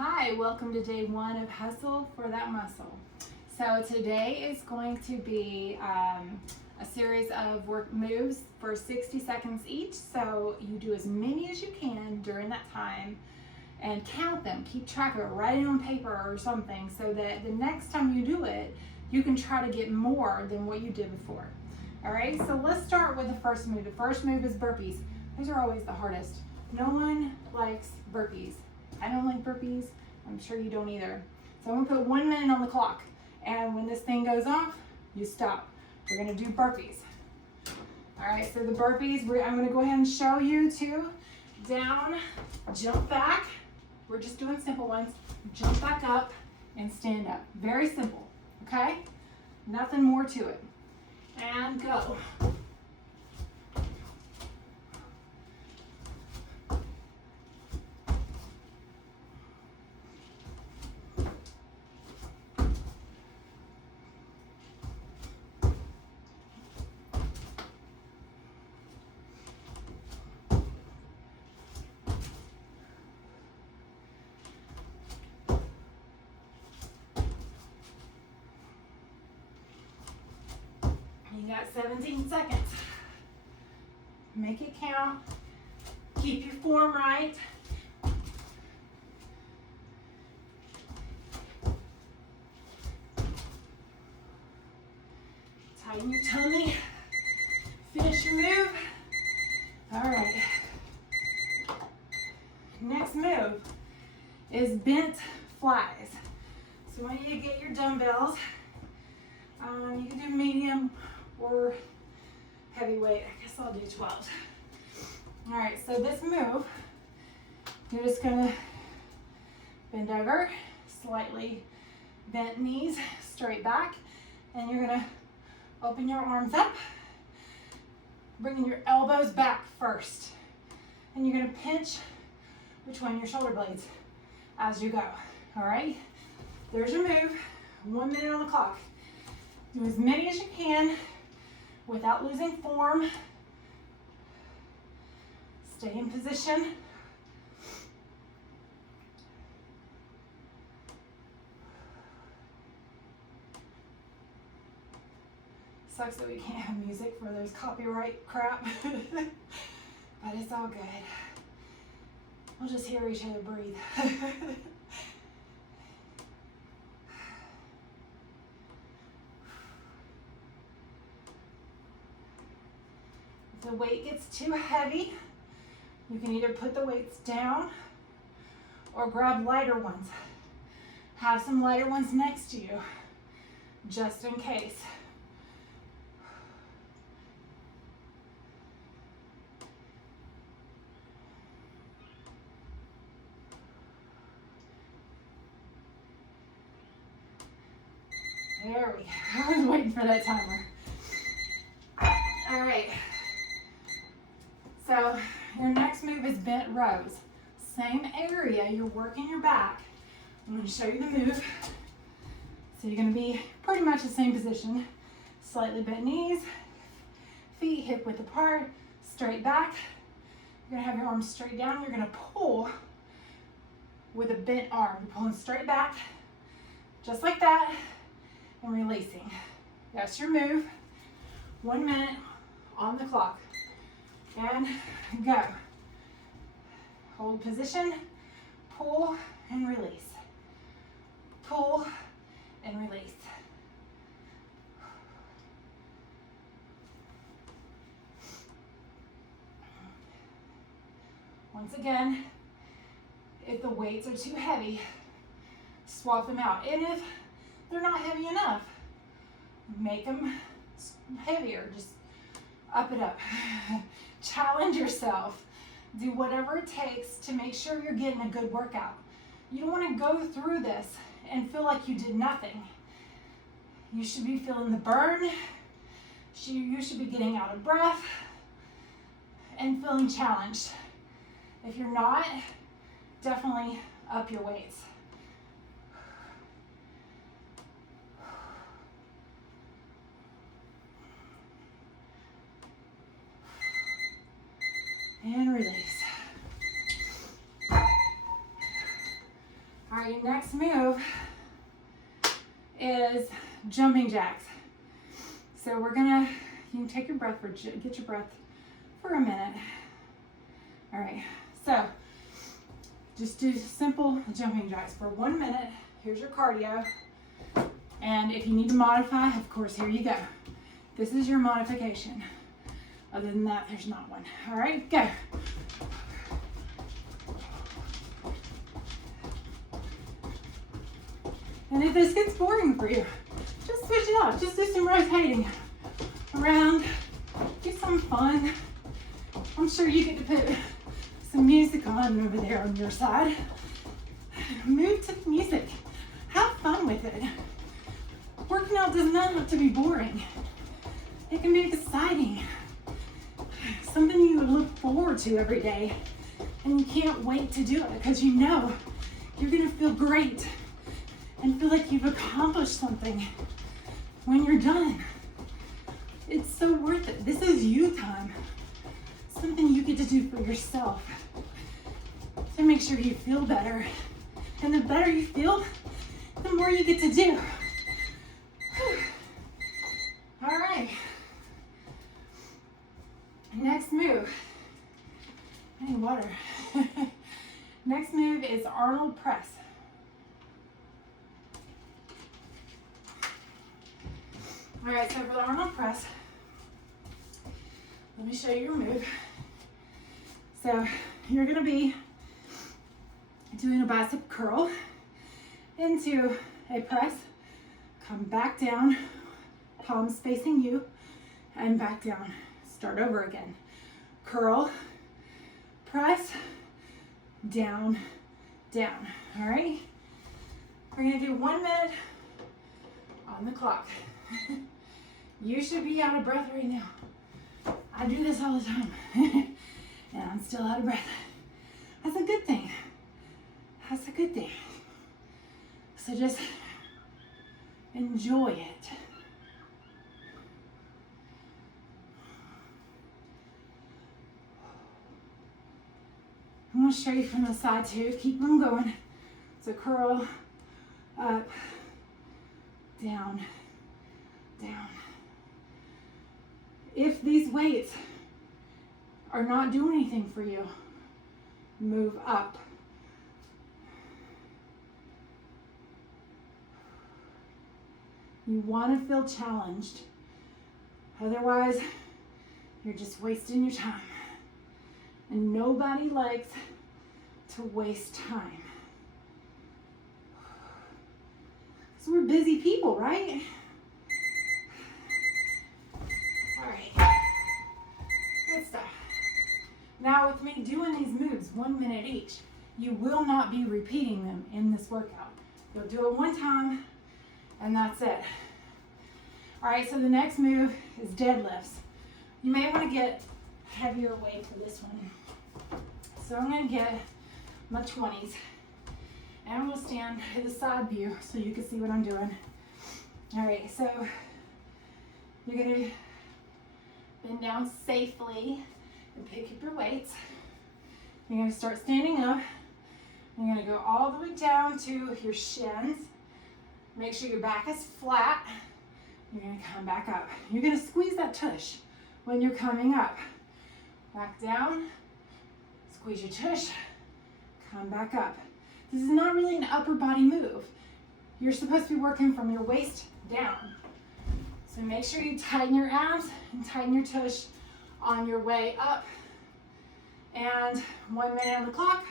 Hi, welcome to day one of Hustle for That Muscle. So today is going to be a series of work moves for 60 seconds each. So you do as many as you can during that time and count them. Keep track of it, write it on paper or something so that the next time you do it, you can try to get more than what you did before. All right, so let's start with the first move. The first move is burpees. These are always the hardest. No one likes burpees. I don't like burpees. I'm sure you don't either. So I'm gonna put 1 minute on the clock. And when this thing goes off, you stop. We're gonna do burpees. All right, so the burpees, I'm gonna go ahead and show you two. Down, jump back. We're just doing simple ones. Jump back up and stand up. Very simple, okay? Nothing more to it. And go. You got 17 seconds. Make it count. Keep your form right. Tighten your tummy. Finish your move. All right. Next move is bent flies. So I want you to get your dumbbells. You can do medium or heavyweight. I guess I'll do 12. All right, so this move, you're just gonna bend over, slightly bent knees, straight back, and you're gonna open your arms up, bringing your elbows back first. And you're gonna pinch between your shoulder blades as you go, all right? There's your move, 1 minute on the clock. Do as many as you can without losing form. Stay in position. Sucks that we can't have music for those copyright crap, but it's all good. We'll just hear each other breathe. If the weight gets too heavy, you can either put the weights down or grab lighter ones. Have some lighter ones next to you, just in case. There we go. I was waiting for that timer. All right. So your next move is bent rows. Same area, you're working your back. I'm going to show you the move. So you're going to be pretty much the same position. Slightly bent knees, feet hip width apart, straight back. You're going to have your arms straight down. You're going to pull with a bent arm. You're pulling straight back, just like that, and releasing. That's your move. 1 minute on the clock. And go. Hold position, pull and release. Pull and release. Once again, if the weights are too heavy, swap them out. And if they're not heavy enough, make them heavier. Just up it up. Challenge yourself. Do whatever it takes to make sure you're getting a good workout. You don't want to go through this and feel like you did nothing. You should be feeling the burn. You should be getting out of breath and feeling challenged. If you're not, definitely up your weights. And release. All right, next move is jumping jacks. So you can take your breath get your breath for a minute. All right, so just do simple jumping jacks for 1 minute. Here's your cardio. And if you need to modify, of course, here you go. This is your modification. Other than that, there's not one. All right, go. And if this gets boring for you, just switch it up. Just do some rotating around. Do some fun. I'm sure you get to put some music on over there on your side. Move to the music. Have fun with it. Working out does not have to be boring. It can be exciting. Something you look forward to every day. And you can't wait to do it because you know you're going to feel great and feel like you've accomplished something when you're done. It's so worth it. This is you time. Something you get to do for yourself to make sure you feel better. And the better you feel, the more you get to do. All right. Next move. I need water. Next move is Arnold Press. All right, so for the Arnold Press, let me show you your move. So you're gonna be doing a bicep curl into a press, come back down, palms facing you, and back down. Start over again. Curl, press, down, down. All right? We're gonna do 1 minute on the clock. You should be out of breath right now. I do this all the time, and I'm still out of breath. That's a good thing. That's a good thing. So just enjoy it. I'm going to show you from the side too. Keep them going. So curl, up, down, down. If these weights are not doing anything for you, move up. You want to feel challenged. Otherwise, you're just wasting your time. And nobody likes to waste time. So we're busy people, right? All right. Good stuff. Now with me doing these moves 1 minute each, you will not be repeating them in this workout. You'll do it one time and that's it. All right, so the next move is deadlifts. You may want to get heavier weight for this one. So I'm going to get my 20s and we'll stand to the side view so you can see what I'm doing. All right, so you're going to bend down safely and pick up your weights. You're going to start standing up. You're going to go all the way down to your shins. Make sure your back is flat. You're going to come back up. You're going to squeeze that tush when you're coming up. Back down, squeeze your tush, come back up. This is not really an upper body move. You're supposed to be working from your waist down. So make sure you tighten your abs and tighten your tush on your way up. And 1 minute on the clock.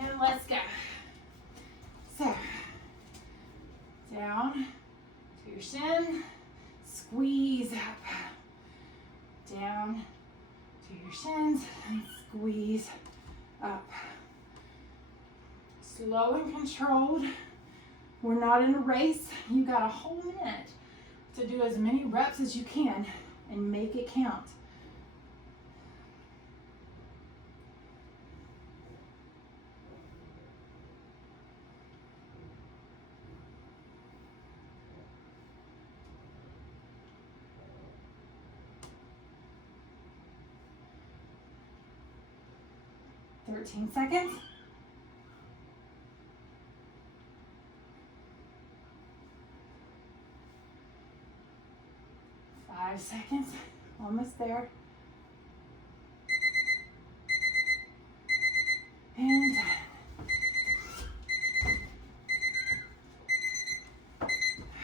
And let's go. So, down to your shin, squeeze up. Down to your shins and squeeze up. Slow and controlled. We're not in a race. You got a whole minute to do as many reps as you can and make it count. Seconds. 5 seconds. Almost there. And done.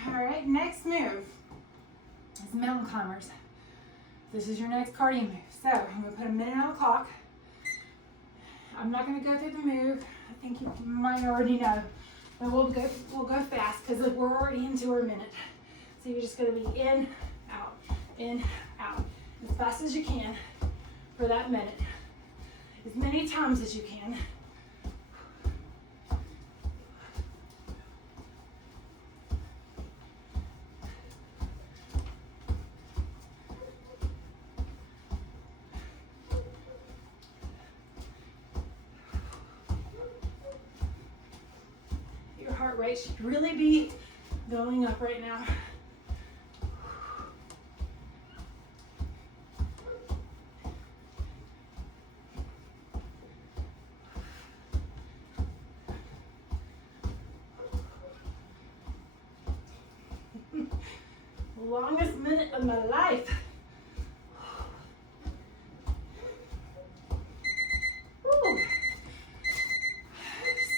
All right, next move is mountain climbers. This is your next cardio move. So I'm gonna put a minute on the clock. I'm not gonna go through the move. I think you might already know, but we'll go fast because we're already into our minute. So you're just gonna be in, out, as fast as you can for that minute, as many times as you can. Your heart rate should really be going up right now. Longest minute of my life. Woo.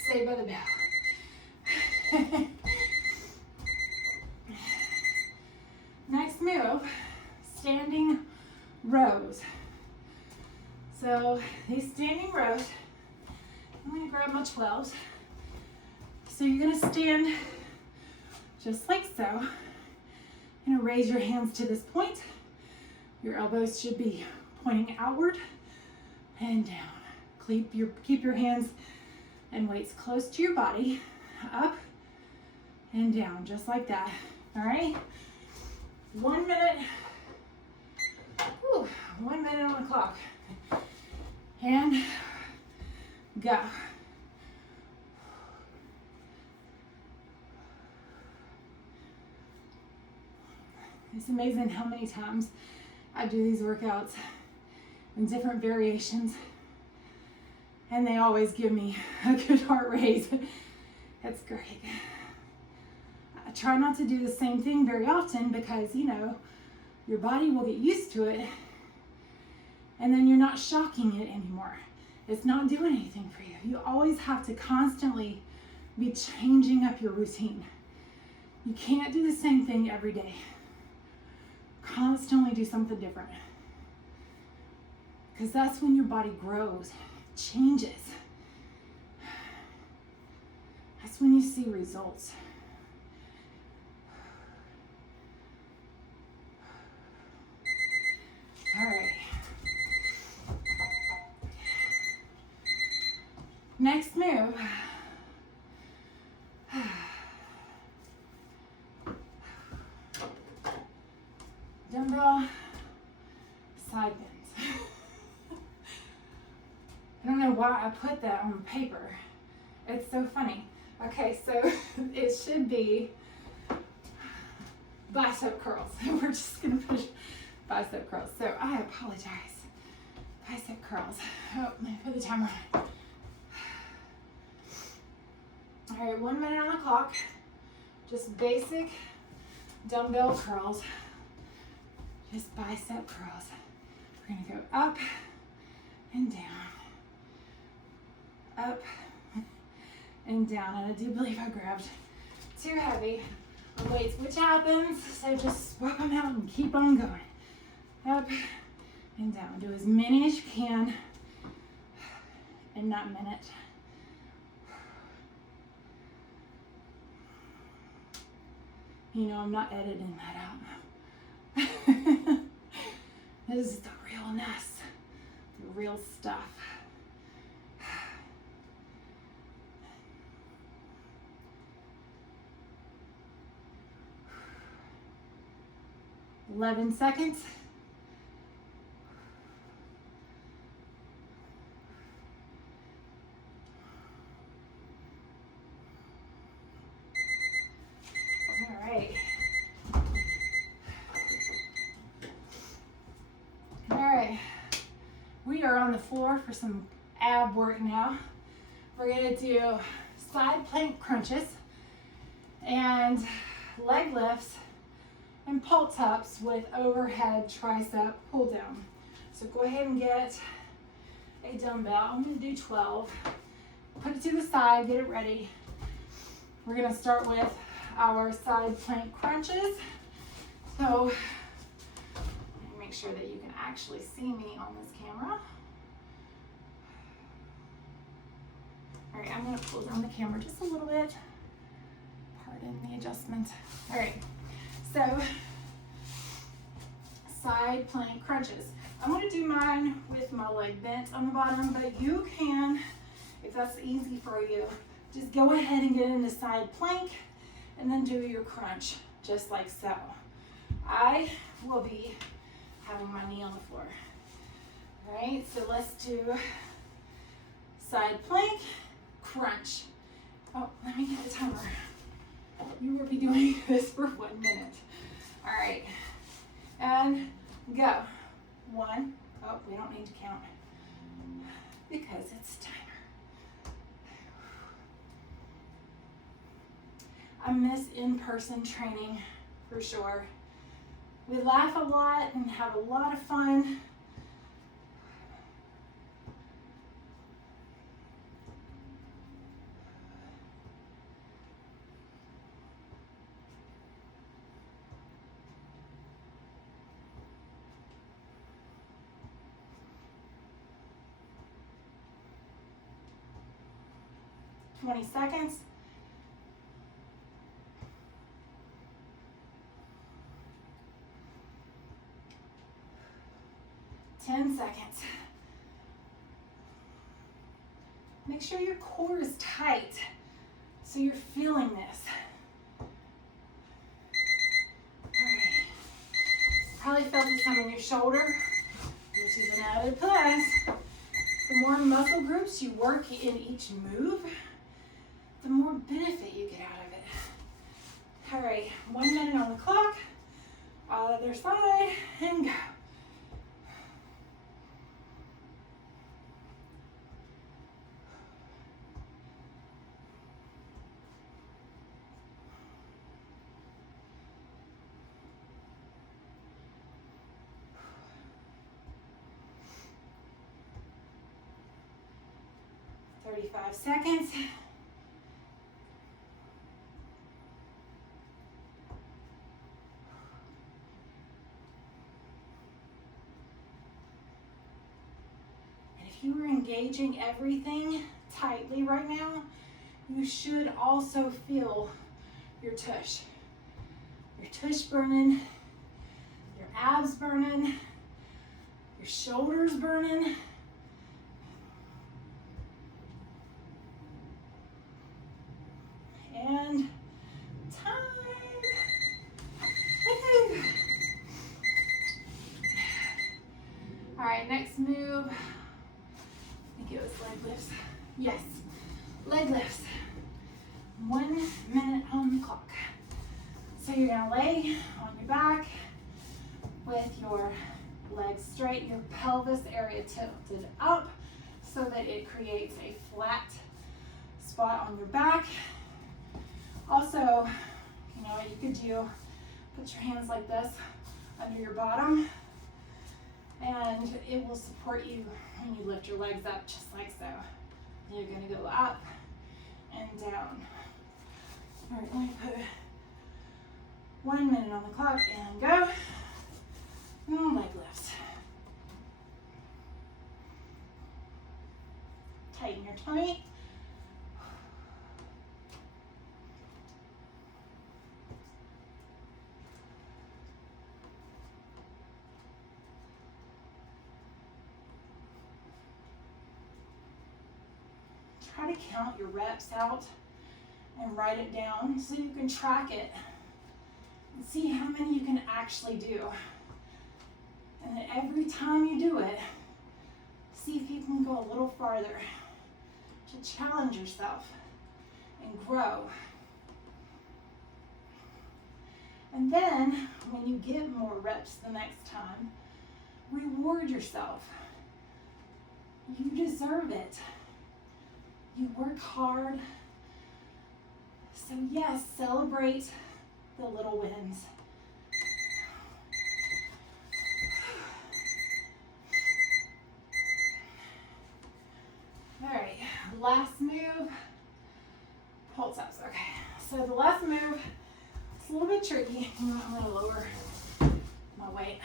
Saved by the bell. Next move, standing rows. So these standing rows, I'm going to grab my 12s. So you're going to stand just like so. You're going to raise your hands to this point. Your elbows should be pointing outward and down. Keep your hands and weights close to your body, up and down, just like that. All right? 1 minute. Whew, 1 minute on the clock. And go. It's amazing how many times I do these workouts in different variations, and they always give me a good heart rate. That's great. I try not to do the same thing very often because, you know, your body will get used to it, and then you're not shocking it anymore. It's not doing anything for you. You always have to constantly be changing up your routine. You can't do the same thing every day. Constantly do something different, because that's when your body grows, changes. That's when you see results. All right. Next move. Dumbbell side bends. I don't know why I put that on paper. It's so funny. Okay, so it should be bicep curls. We're just gonna push bicep curls. So I apologize. Bicep curls. Oh, let me put the timer on. All right, 1 minute on the clock. Just basic dumbbell curls. Just bicep curls. We're gonna go up and down. Up and down. And I do believe I grabbed too heavy on weights, which happens. So just swap them out and keep on going. Up and down. Do as many as you can in that minute. You know, I'm not editing that out. This is the realness, the real stuff. 11 seconds. All right. All right. We are on the floor for some ab work now. We're gonna do side plank crunches and leg lifts and pull-ups with overhead tricep pull down. So go ahead and get a dumbbell. I'm going to do 12. Put it to the side, get it ready. We're going to start with our side plank crunches. So make sure that you can actually see me on this camera. All right, I'm going to pull down the camera just a little bit. Pardon the adjustment. All right, so side plank crunches. I'm going to do mine with my leg bent on the bottom, but you can, if that's easy for you, just go ahead and get into side plank and then do your crunch just like so. I will be having my knee on the floor. All right, so let's do side plank, crunch. Oh, let me get the timer. You will be doing this for 1 minute. All right, and go. 1, oh, we don't need to count because it's a timer. I miss in-person training for sure. We laugh a lot and have a lot of fun. Twenty seconds. 10 seconds. Make sure your core is tight so you're feeling this. All right. Probably felt this time in your shoulder, which is an added plus. The more muscle groups you work in each move, the more benefit you get out of it. All right, 1 minute on the clock, other side, and go. Five seconds. And if you are engaging everything tightly right now, you should also feel your tush. Your tush burning, your abs burning, your shoulders burning. And time. Woo-hoo. All right, next move. I think it was leg lifts. Yes, leg lifts. 1 minute on the clock. So you're gonna lay on your back with your legs straight, your pelvis area tilted up so that it creates a flat spot on your back. Also, you know what you could do, put your hands like this under your bottom, and it will support you when you lift your legs up just like so. You're gonna go up and down. All right, let me put 1 minute on the clock and go. And leg lifts. Tighten your tummy. Try to count your reps out and write it down so you can track it and see how many you can actually do. And then every time you do it, see if you can go a little farther to challenge yourself and grow. And then when you get more reps the next time, reward yourself. You deserve it. You work hard. So yes, celebrate the little wins. All right, last move, pulse-ups. Okay, so the last move, it's a little bit tricky. I'm gonna lower my weight.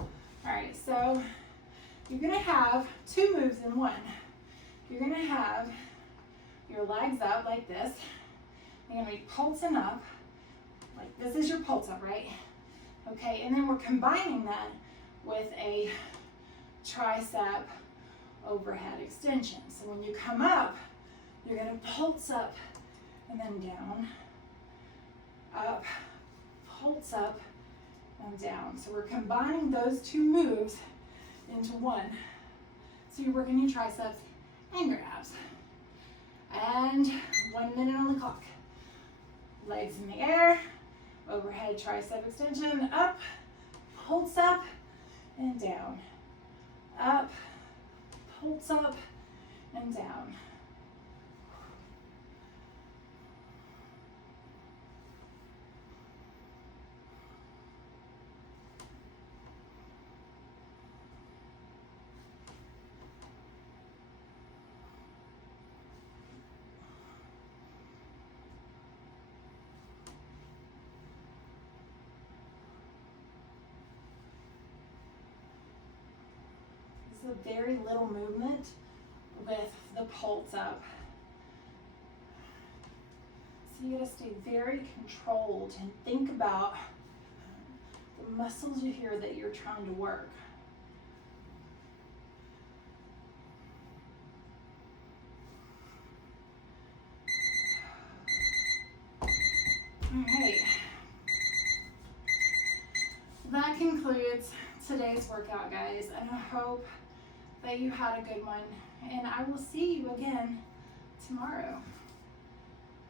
All right, so you're gonna have two moves in one. You're gonna have your legs up like this. You're gonna be pulsing up, like this is your pulse up, right? Okay, and then we're combining that with a tricep overhead extension. So when you come up, you're gonna pulse up and then down, up, pulse up and down. So we're combining those two moves into one. So you're working your triceps and your abs. And 1 minute on the clock. Legs in the air, overhead tricep extension, up, pulse up and down, up, pulse up and down. This is a very little movement with the pulse up. So you gotta stay very controlled and think about the muscles here that you're trying to work. All right. That concludes today's workout, guys, and I hope that you had a good one, and I will see you again tomorrow.